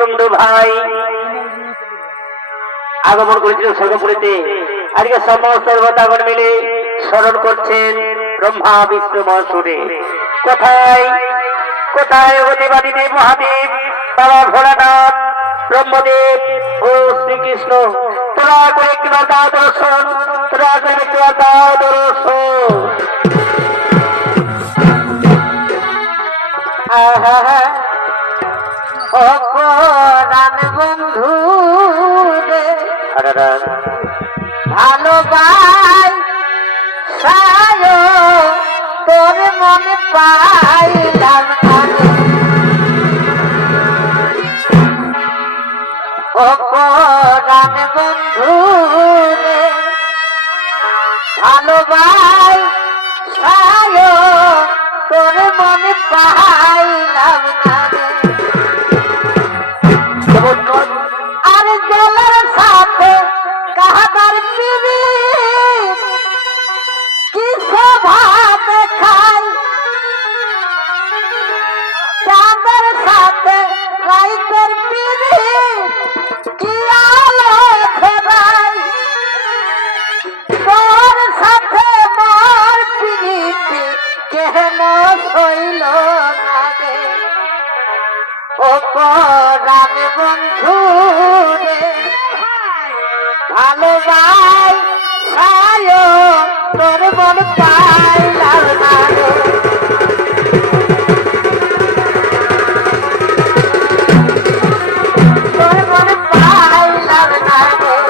সুন্দর ভাই আগমন করেছিল স্বর্গপুরীতে। আজকে সমস্ত দেবতাগণ মিলে স্মরণ করছেন ব্রহ্মা বিষ্ণু মহেশ্বরে। কোথায় কোথায় অধিবাদীদেব মহাদেব, বাবা ভোলানাথ, ব্রহ্মদেব ও শ্রীকৃষ্ণ? তোরা করে একটি দাও দর্শন, তোরা করে একটি দাও দর্শন। অপরাণ বন্ধু রে ভালোবাই সায় তোর মনে পাইলাম অপরাণ বন্ধু রে ভালোবাই সায় তোর মনে পাইলাম না। আর জলের সাথে কাহাবার পিবি কিসে ভাত খাই, চাঁদের সাথে রাইতের পিবি কি আলো খেবাই, তোর সাথে মোর পিড়িতে কেন সইল না রে অপরাণ বন্ধু রে ভালোবাই সায় তোর মন পাইলাম না রে। তোর মন পাইলাম না রে।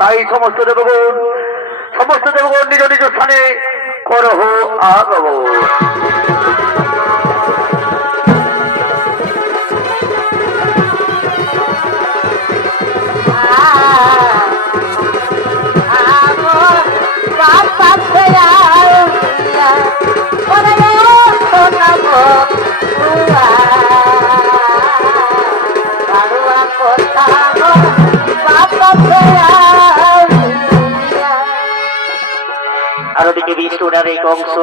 তাই সমস্ত দেবগণ সমস্ত দেবগণ নিজ নিজ স্থানে করহ আগমন। আর ওদিকে বিষ্ণুর আর এক অংশ